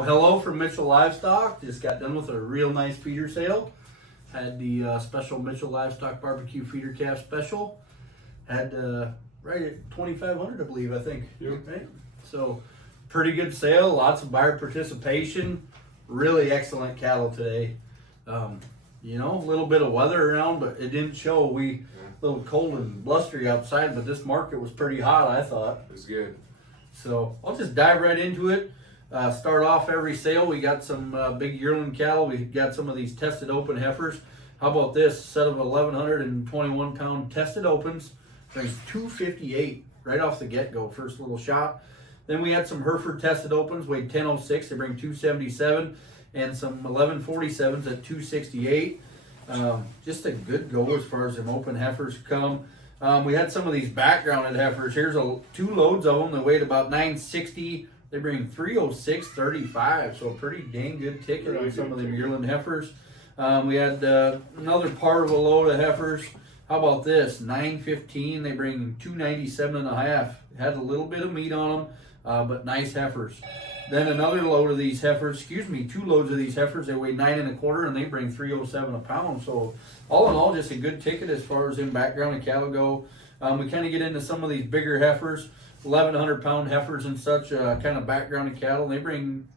Well, hello from Mitchell Livestock. Just got done with a real nice feeder sale. Had the special Mitchell Livestock barbecue feeder calf special. Had right at 2,500, I believe. I think. Yep. Right. So, pretty good sale. Lots of buyer participation. Really excellent cattle today. You know, a little bit of weather around, but it didn't show. A little cold and blustery outside, but this market was pretty hot, I thought. It was good. So I'll just dive right into it. Start off every sale. We got some big yearling cattle. We got some of these tested open heifers. How about this set of 1,121 pound tested opens? Brings $258 right off the get-go. First little shot. Then we had some Hereford tested opens, weighed 1006. They bring 277, and some 1147s at 268. Just a good go as far as them open heifers come. We had some of these backgrounded heifers. Here's two loads of them that weighed about 960. They bring 306.35, so a pretty dang good ticket really on some of them yearling heifers. We had another part of a load of heifers. How about this? 915. They bring 297.5. Had a little bit of meat on them, but nice heifers. Then another load of these heifers, two loads of these heifers. They weigh 9 1/4, and they bring 307 a pound. So all in all, just a good ticket as far as in background and cattle go. We kind of get into some of these bigger heifers, 1,100 pound heifers and such, kind of background and cattle. They bring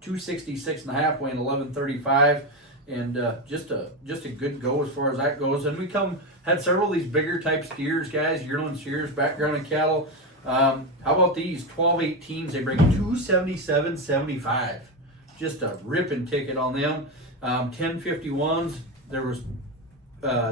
266.5, weighing 1135, and just a good go as far as that goes. And we had several of these bigger type steers, guys, yearling steers, background and cattle. How about these 12-18s? They bring 277.75. Just a ripping ticket on them. 1051s. There was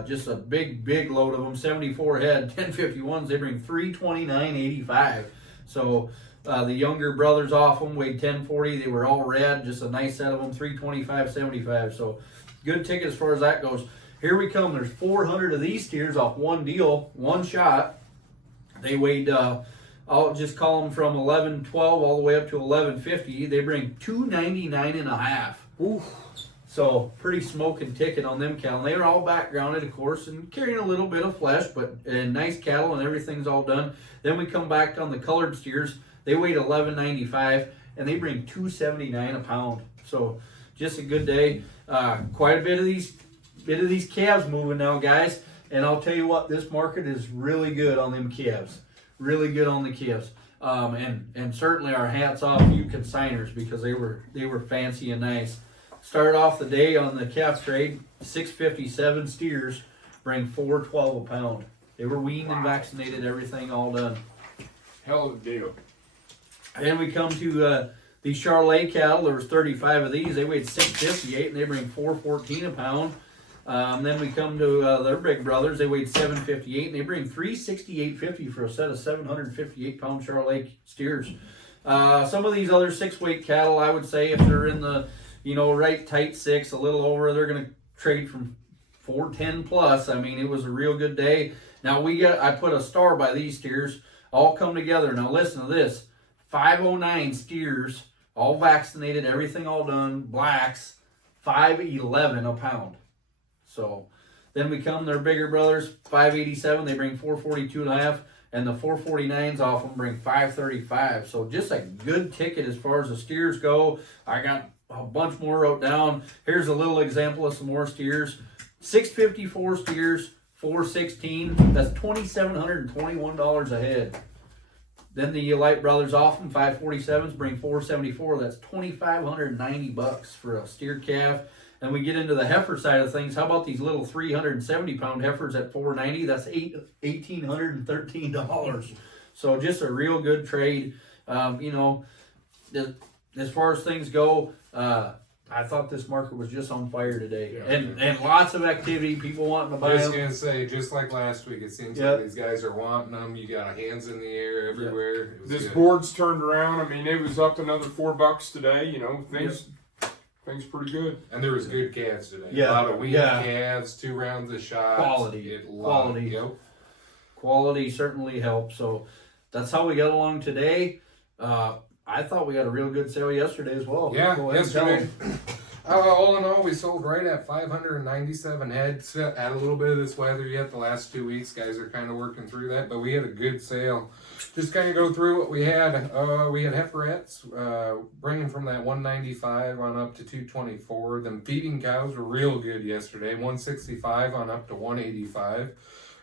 just a big load of them. 74 head. 1051s. They bring 329.85. So the younger brothers off them weighed 1040. They were all red. Just a nice set of them. 325.75. So good ticket as far as that goes. Here we come. There's 400 of these steers off one deal, one shot. They weighed. I'll just call them from 1112 all the way up to 1150. They bring 299.5. Ooh. So pretty smoking ticket on them cattle. They are all backgrounded, of course, and carrying a little bit of flesh, but nice cattle and everything's all done. Then we come back on the colored steers. They weighed 1195 and they bring 279 a pound. So just a good day. Quite a bit of these calves moving now, guys. And I'll tell you what, this market is really good on them calves. Really good on the calves. And certainly our hats off to you consigners, because they were fancy and nice. Started off the day on the calf trade, 657 steers bring 412 a pound. They were weaned and vaccinated, everything all done. Hell of a deal. And we come to these Charolais cattle. There was 35 of these. They weighed 658 and they bring 414 a pound. Then we come to their big brothers. They weighed 758 and they bring 368.50 for a set of 758 pound Charolais steers. Some of these other 6-weight cattle, I would say, if they're in the right tight 6, a little over, they're going to trade from 410 plus. I mean, it was a real good day. Now I put a star by these steers, all come together. Now listen to this: 509 steers, all vaccinated, everything all done, blacks, 511 a pound. So then we come their bigger brothers, 587, they bring 442.5, and the 449s off them bring 535. So just a good ticket as far as the steers go. I got a bunch more wrote down. Here's a little example of some more steers. 654 steers, 416. That's $2,721 a head. Then the Light brothers off them, 547s bring 474. That's $2,590 for a steer calf. And we get into the heifer side of things. How about these little 370 pound heifers at 490? That's $1,813. So just a real good trade. As far as things go, I thought this market was just on fire today. Yeah, and lots of activity, people wanting to buy them. I was going to say, just like last week, it seems like these guys are wanting them. You got hands in the air everywhere. This board's turned around. I mean, it was up another $4 today. Things pretty good. And there was good calves today. Yeah. A lot of weaned calves, 2 rounds of shots. Quality certainly helps. So that's how we got along today. I thought we had a real good sale yesterday as well. Yeah, yesterday. All in all, we sold right at 597 heads. Had a little bit of this weather yet the last 2 weeks. Guys are kind of working through that, but we had a good sale. Just kind of go through what we had. We had heiferettes, bringing from that 195 on up to 224. Them feeding cows were real good yesterday, 165 on up to 185.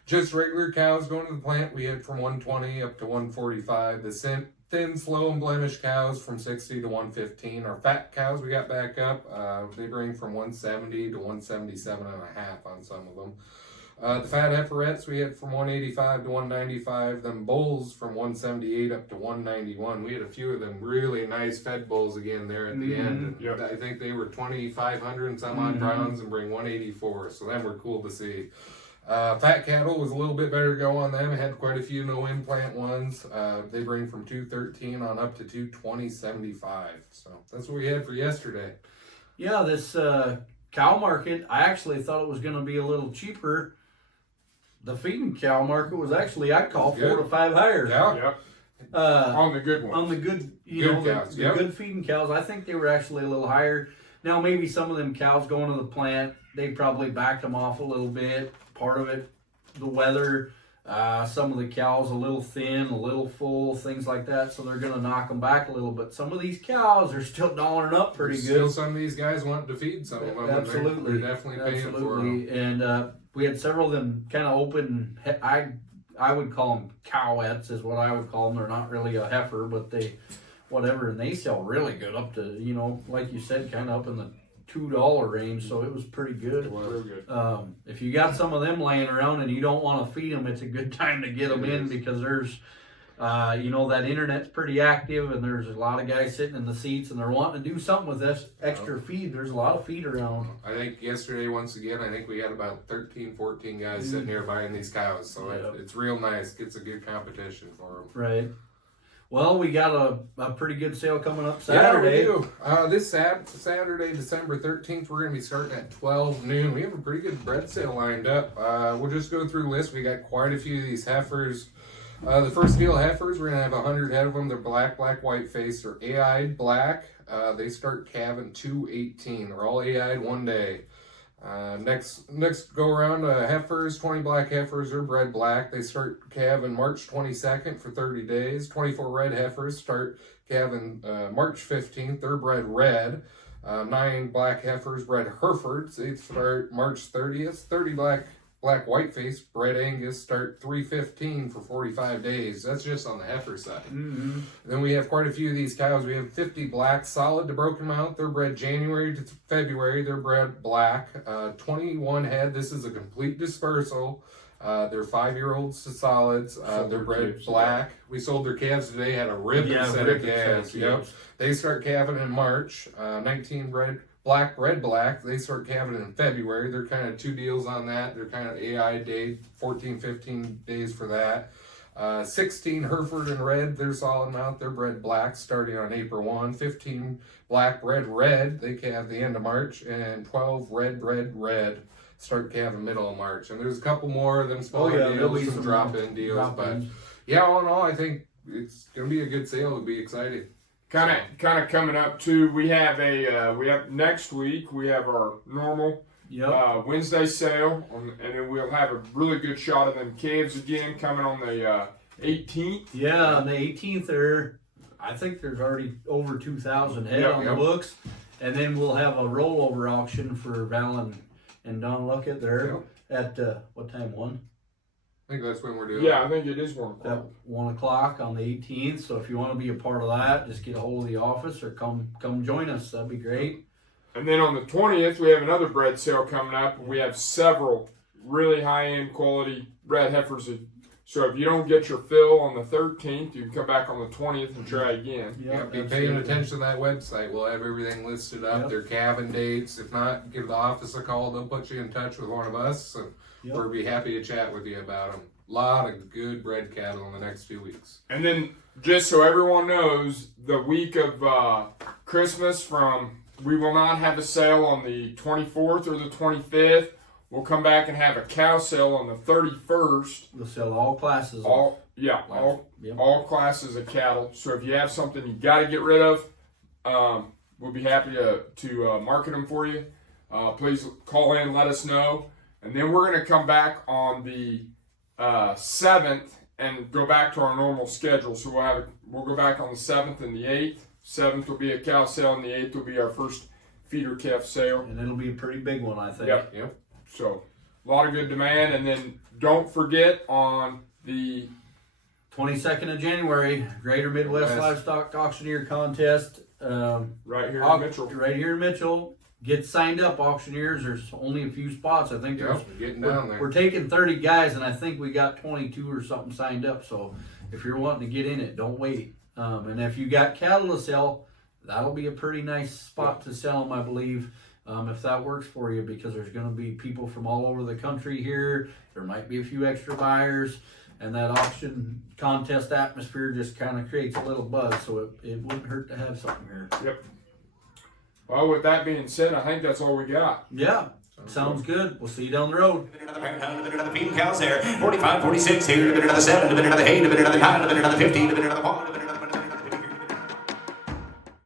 Just regular cows going to the plant, we had from 120 up to 145. The thin, slow, and blemished cows from 60 to 115. Our fat cows we got back up. They bring from 170 to 177 and a half on some of them. The fat heiferettes we had from 185 to 195. Them bulls from 178 up to 191. We had a few of them really nice fed bulls again there at the end. Yep. I think they were 2,500 and some odd pounds and bring 184. So them were cool to see. Fat cattle was a little bit better to go on them. I had quite a few no implant ones. They bring from 213 on up to 220.75. So that's what we had for yesterday. Yeah, this cow market, I actually thought it was going to be a little cheaper. The feeding cow market was actually, I'd call 4 to 5 higher. Yeah. Yep. Uh, On the good ones. on the good, Good cows, the yep. good feeding cows, I think they were actually a little higher. Now, maybe some of them cows going to the plant, they probably backed them off a little bit. Part of it, the weather, some of the cows a little thin, a little full, things like that. So they're going to knock them back a little. But some of these cows are still dollaring up pretty good. Still some of these guys want to feed some of them. Absolutely. They're definitely paying for them. And we had several of them kind of open. I would call them cowettes is what I would call them. They're not really a heifer, but they, whatever. And they sell really good up to, like you said, kind of up in the $2 range, so it was pretty good. Real good. If you got some of them laying around and you don't want to feed them, it's a good time to get them in because there's, that internet's pretty active and there's a lot of guys sitting in the seats and they're wanting to do something with this extra feed. There's a lot of feed around. I think yesterday, once again, we had about 13, 14 guys sitting there buying these cows, so it's real nice. Gets a good competition for them. Right. Well, we got a pretty good sale coming up Saturday. Yeah, we do. This Saturday, December 13th, we're going to be starting at 12 noon. We have a pretty good bread sale lined up. We'll just go through the list. We got quite a few of these heifers. The first deal heifers, we're going to have 100 head of them. They're black, white face. They're A-eyed black. They start calving 218. They're all A-eyed one day. Next go around, heifers, 20 black heifers are bred black. They start calving March 22nd for 30 days. 24 red heifers start calving March 15th. They're bred red. 9 black heifers bred Herefords. They start March 30th. 30 black whiteface bred Angus start 3/15 for 45 days. That's just on the heifer side. Mm-hmm. Then we have quite a few of these cows. We have 50 black solid to broken mount. They're bred January to February. They're bred black. 21 head. This is a complete dispersal. They're 5-year-olds to solids. They're bred black. We sold their calves today. Had a ripping set of calves. Yep. They start calving in March. 19 bred red black. They start calving in February. They're kind of 2 deals on that. They're kind of AI day, 14, 15 days for that. 16 Hereford and red. They're solid mount. They're bred black starting on April 1. 15 black red. They calve the end of March. And 12 red start calving middle of March. And there's a couple more of them smaller deals, some drop-in deals. But yeah, all in all, I think it's going to be a good sale. It'll be exciting. Kind of coming up too. We have next week. We have our normal Wednesday sale, and then we'll have a really good shot of them calves again coming on the 18th. Yeah, on the 18th I think there's already over 2,000 head on the books, and then we'll have a rollover auction for Val and Don Luckett there at what time? 1. I think that's when we're doing. Yeah, I think it is 1 o'clock. At 1 o'clock on the 18th. So if you want to be a part of that, just get a hold of the office or come join us. That'd be great. And then on the 20th, we have another bread sale coming up. We have several really high-end quality red heifers. So if you don't get your fill on the 13th, you can come back on the 20th and try again. Be paying attention to that website. We'll have everything listed up. Their calving dates. If not, give the office a call. They'll put you in touch with one of us. And we'll be happy to chat with you about them. A lot of good bred cattle in the next few weeks. And then, just so everyone knows, the week of Christmas we will not have a sale on the 24th or the 25th. We'll come back and have a cow sale on the 31st. We'll sell all classes. All classes of cattle. So if you have something you got to get rid of, we'll be happy to market them for you. Please call in, let us know. And then we're going to come back on the 7th and go back to our normal schedule. So we'll go back on the 7th and the 8th. 7th will be a cow sale, and the 8th will be our first feeder calf sale. And it'll be a pretty big one, I think. Yep. So a lot of good demand. And then don't forget on the 22nd of January, Greater Midwest Livestock Auctioneer Contest. right here in Mitchell. Right here in Mitchell. Get signed up, auctioneers. There's only a few spots. I think We're getting down there. we're taking 30 guys, and I think we got 22 or something signed up. So if you're wanting to get in it, don't wait. And if you got cattle to sell, that'll be a pretty nice spot to sell them, I believe, if that works for you, because there's going to be people from all over the country here. There might be a few extra buyers, and that auction contest atmosphere just kind of creates a little buzz, so it wouldn't hurt to have something here. Yep. Well, with that being said, I think that's all we got. Yeah, sounds good. We'll see you down the road. Feeding cows there. 45, 46, here, a bit another 7, a bit another 8, a bit another 9, a bit another 15, a bit another 1,